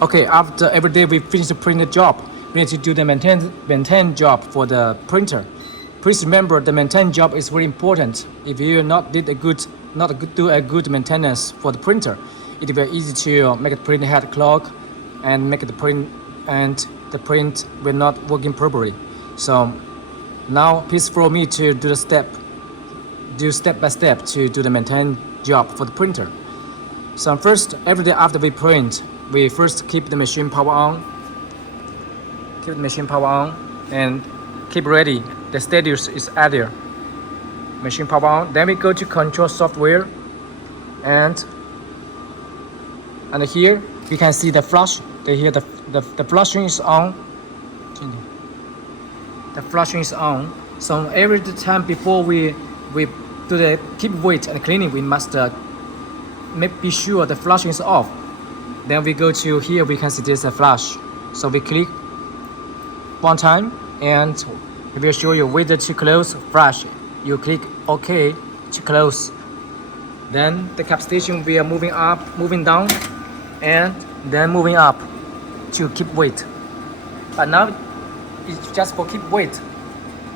Okay, after every day we finish the printer job, we need to do the maintain job for the printer. Please remember the maintain job is very important. If you do a good maintenance for the printer, it will be easy to make the print head clog and make the print will not working properly. So now please follow me to do step by step to do the maintain job for the printer. So first, every day after we print, we first keep the machine power on. Keep the machine power on and keep ready. The status is idle. Machine power on. Then we go to control software, and here you can see the flush. Here the flushing is on. The flushing is on. So every time before we do the keep weight and cleaning, we must be sure the flushing is off. Then we go to here, we can see there's a flush. So we click one time and it will show you whether to close flush. You click OK to close. Then the cap station we are moving up, moving down, and then moving up to keep weight. But now it's just for keep weight,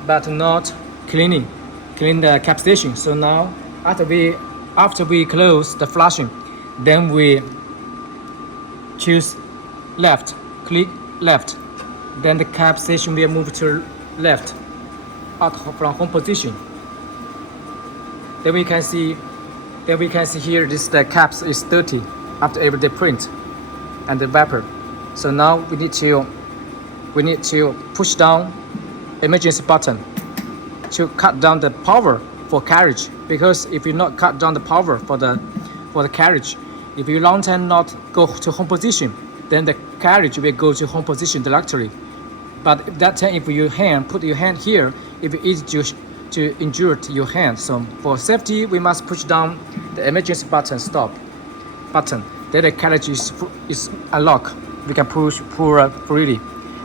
but not clean the cap station. So now after we close the flushing, then we choose left, click left. Then the cap station will move to left out from home position. Then we can see here the caps is dirty after everyday print and the vapor. So now we need to push down emergency button to cut down the power for carriage, because if you not cut down the power for the carriage, if you long time not go to home position, then the carriage will go to home position directly. But at that time, if you put your hand here, it will be easy to injure your hand. So for safety, we must push down the emergency button, stop button. Then the carriage is unlocked. We can pull freely.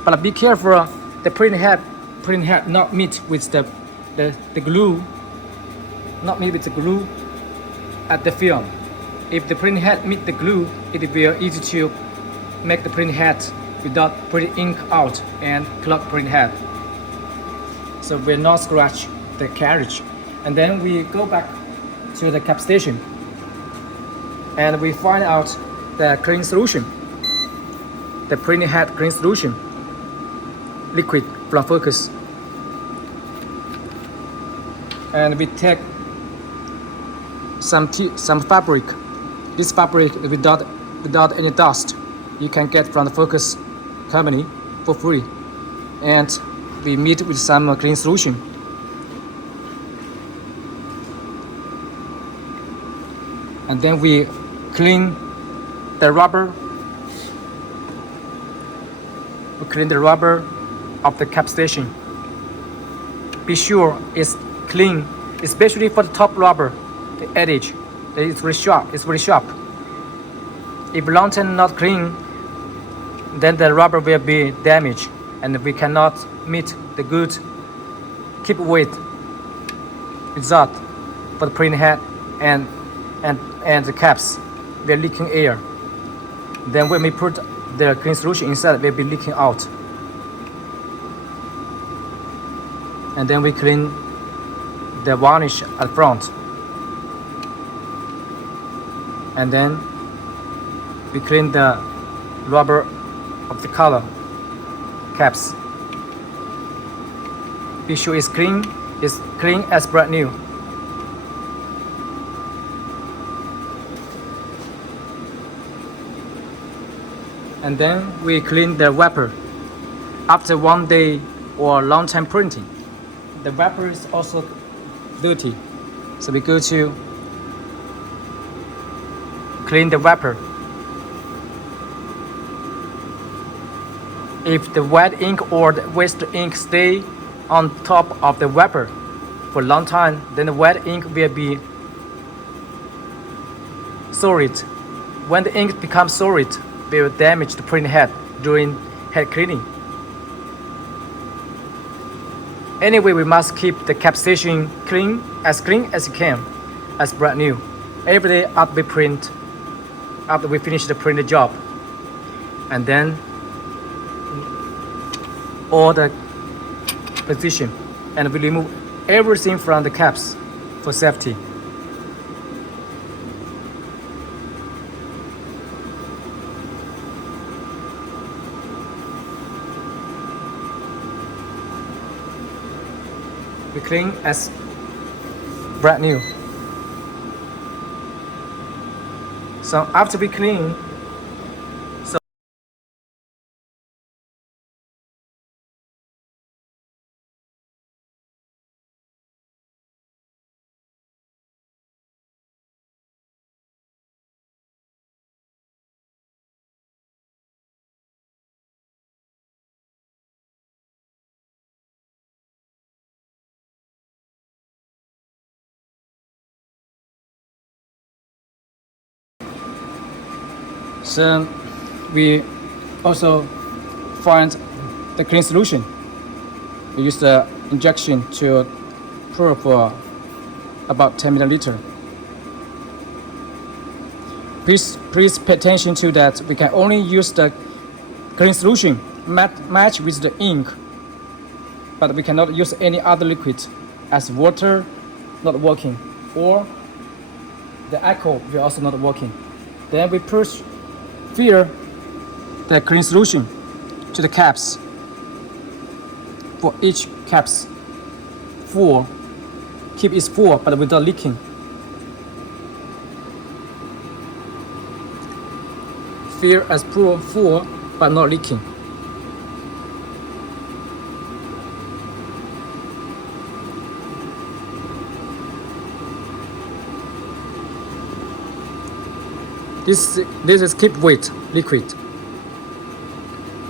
But be careful, the print head not meet with the glue, not meet with the glue at the film. If the print head meet the glue, it will be easy to make the print head without putting ink out and clog print head. So we'll not scratch the carriage. And then we go back to the cap station and we find out the clean solution, the print head clean solution, liquid from Focus. And we take some fabric. This fabric without any dust, you can get from the Focus company for free. And we meet with some clean solution. And then we clean the rubber. We clean the rubber of the cap station. Be sure it's clean, especially for the top rubber, the edge. It's very sharp. It's very sharp. If long time not clean, then the rubber will be damaged, and we cannot meet the good keep weight result for the print head and the caps. We are leaking air. Then when we put the clean solution inside, we'll be leaking out. And then we clean the varnish at front. And then we clean the rubber of the color caps. Be sure it's clean as brand new. And then we clean the vapor. After 1 day or long time printing, the vapor is also dirty. So we go to clean the vapor. If the wet ink or the waste ink stay on top of the vapor for a long time, then the wet ink will be solid. When the ink becomes solid, it will damage the print head during head cleaning. Anyway, we must keep the cap station clean as you can, as brand new, every day after we finish the printer job. and then all the position, and we remove everything from the caps for safety. We clean as brand new. So after we clean, so we also find the clean solution. We use the injection to pour for about 10 milliliter. Please pay attention to that. We can only use the clean solution match with the ink, but we cannot use any other liquid, as water not working, or the alcohol will also not working. Then we fill the clean solution to the caps. For each caps full, keep it full but without leaking. Fill as full but not leaking. This is keep weight liquid.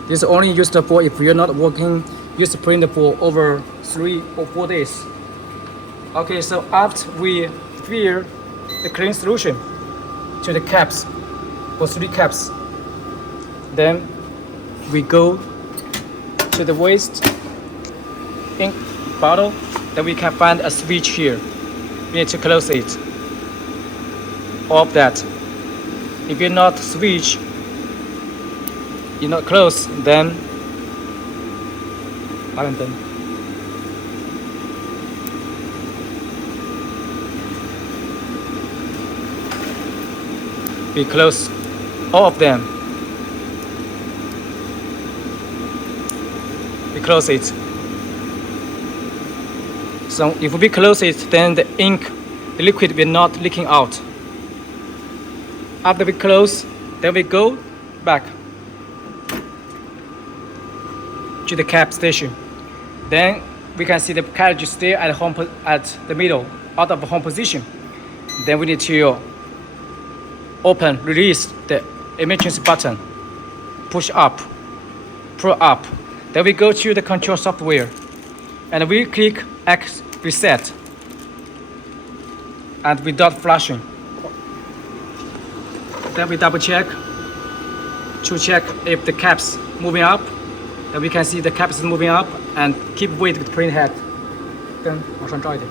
This is only used for if you're not working, use the printer for over 3 or 4 days. Okay, so after we fill the clean solution to the caps for 3 caps, then we go to the waste ink bottle. Then we can find a switch here. We need to close it. Off that. If you're not switch, you're not close, then we close all of them. We close it. So if we close it, then the ink, the liquid will not leaking out. After we close, then we go back to the cap station. Then we can see the cartridge stay at the middle, out of home position. Then we need to release the emergency button, push up, pull up. Then we go to the control software, and we click X reset, and without flashing. Then we double check to check if the caps moving up. Then we can see the caps is moving up, and keep weight with print head. 跟往上照一点。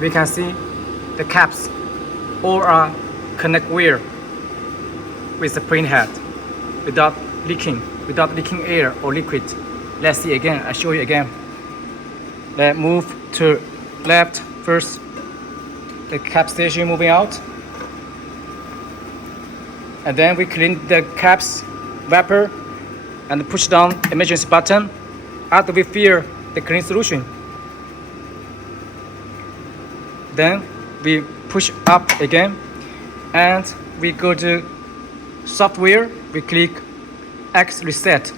We can see the caps all are connect well with the print head without leaking air or liquid. Let's see again. I show you again. Let's move to left first. The cap station moving out, and then we clean the caps vapor and push down emergency button. After we fill the clean solution, then we push up again, and we go to software. We click X reset,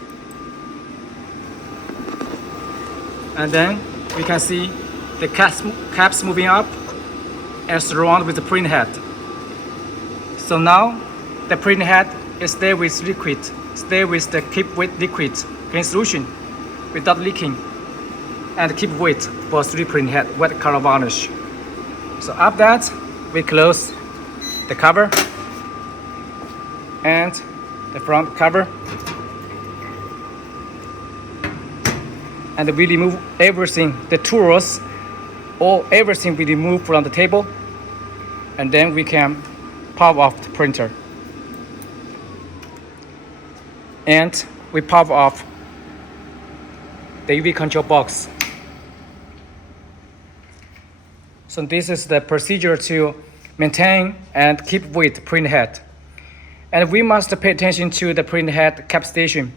and then we can see the caps moving up and surround with the print head. So now the print head is stay with liquid, stay with the keep weight liquid clean solution without leaking, and keep weight for 3 print head wet color varnish. So after that, we close the cover and the front cover, and we remove everything, the tools everything we remove from the table, and then we can power off the printer. And we power off the UV control box. So this is the procedure to maintain and keep with print head. And we must pay attention to the print head cap station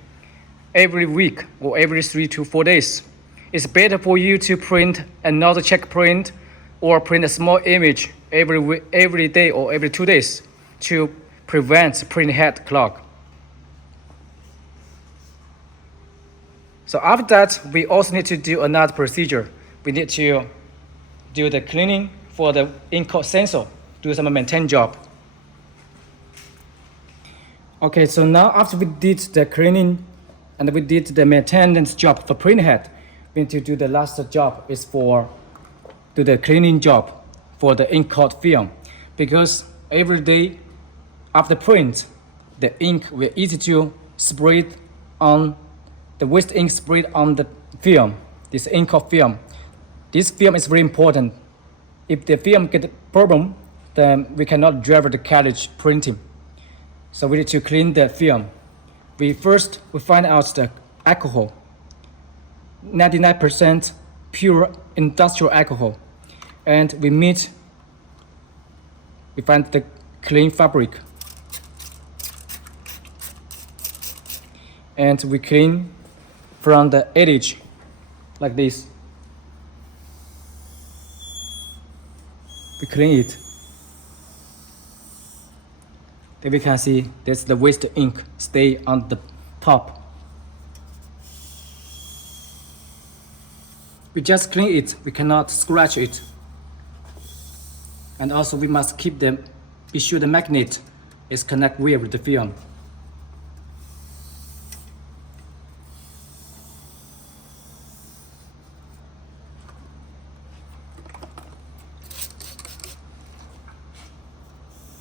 every week or every 3 to 4 days. It's better for you to print another check print or print a small image every day or every 2 days to prevent print head clog. So after that, we also need to do another procedure. We need to do the cleaning for the ink coat sensor, do some maintenance job. Okay, so now after we did the cleaning and we did the maintenance job for print head, we need to do the last job is for do the cleaning job for the ink coat film, because every day after print, the ink will easy to spread on the waste ink spread on the film, this ink coat film. This film is very important. If the film get a problem, then we cannot drive the cartridge printing. So we need to clean the film. We find out the alcohol, 99% pure industrial alcohol, and we find the clean fabric, and we clean from the edge like this. We clean it. Then we can see that's the waste ink stay on the top. We just clean it, we cannot scratch it. And also we must be sure the magnet is connected with the film.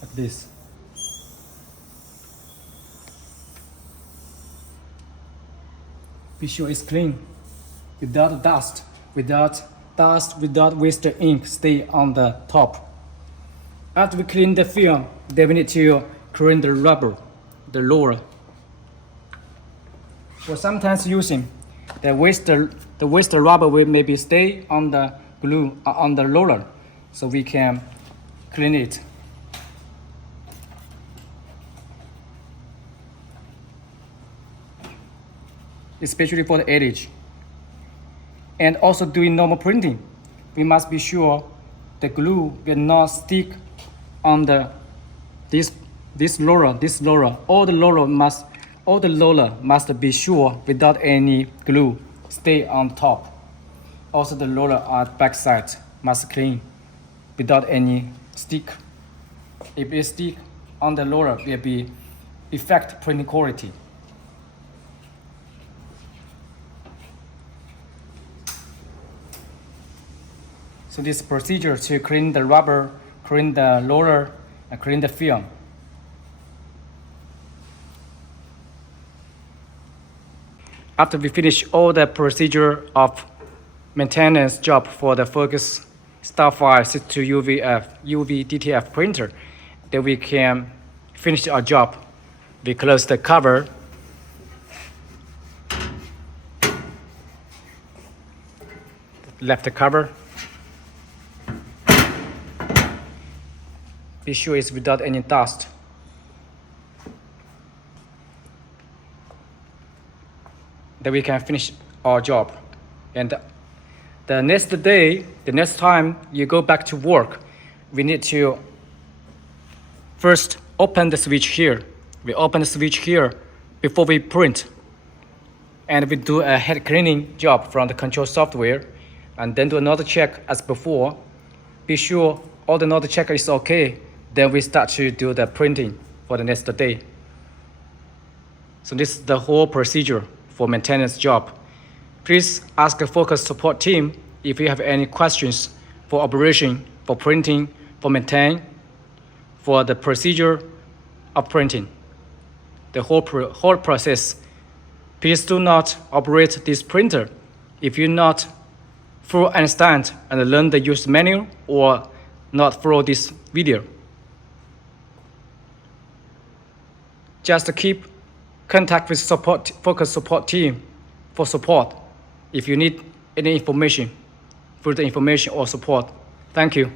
Like this. Be sure it's clean, without dust, without waste ink stay on the top. After we clean the film, then we need to clean the rubber, the roller. For sometimes using the waste rubber will maybe stay on the glue on the roller, so we can clean it. Especially for the edge. And also doing normal printing, we must be sure the glue will not stick on this roller. All the roller must be sure without any glue stay on top. Also the roller at back side must clean without any stick. If it stick on the roller, will be affect printing quality. So this procedure to clean the rubber, clean the roller, and clean the film. After we finish all the procedure of maintenance job for the Focus Starfire 62 UV DTF printer, then we can finish our job. We close the cover. Left the cover. Be sure it's without any dust. Then we can finish our job. And the next time you go back to work, we need to first open the switch here. We open the switch here before we print. And we do a head cleaning job from the control software, and then do another check as before. Be sure all the another check is okay. Then we start to do the printing for the next day. So this is the whole procedure for maintenance job. Please ask the Focus support team if you have any questions for operation, for printing, for maintain, for the procedure of printing. The whole process. Please do not operate this printer if you not fully understand and learn the use manual or not follow this video. Just keep contact with Focus support team for support if you need any information, further information or support. Thank you.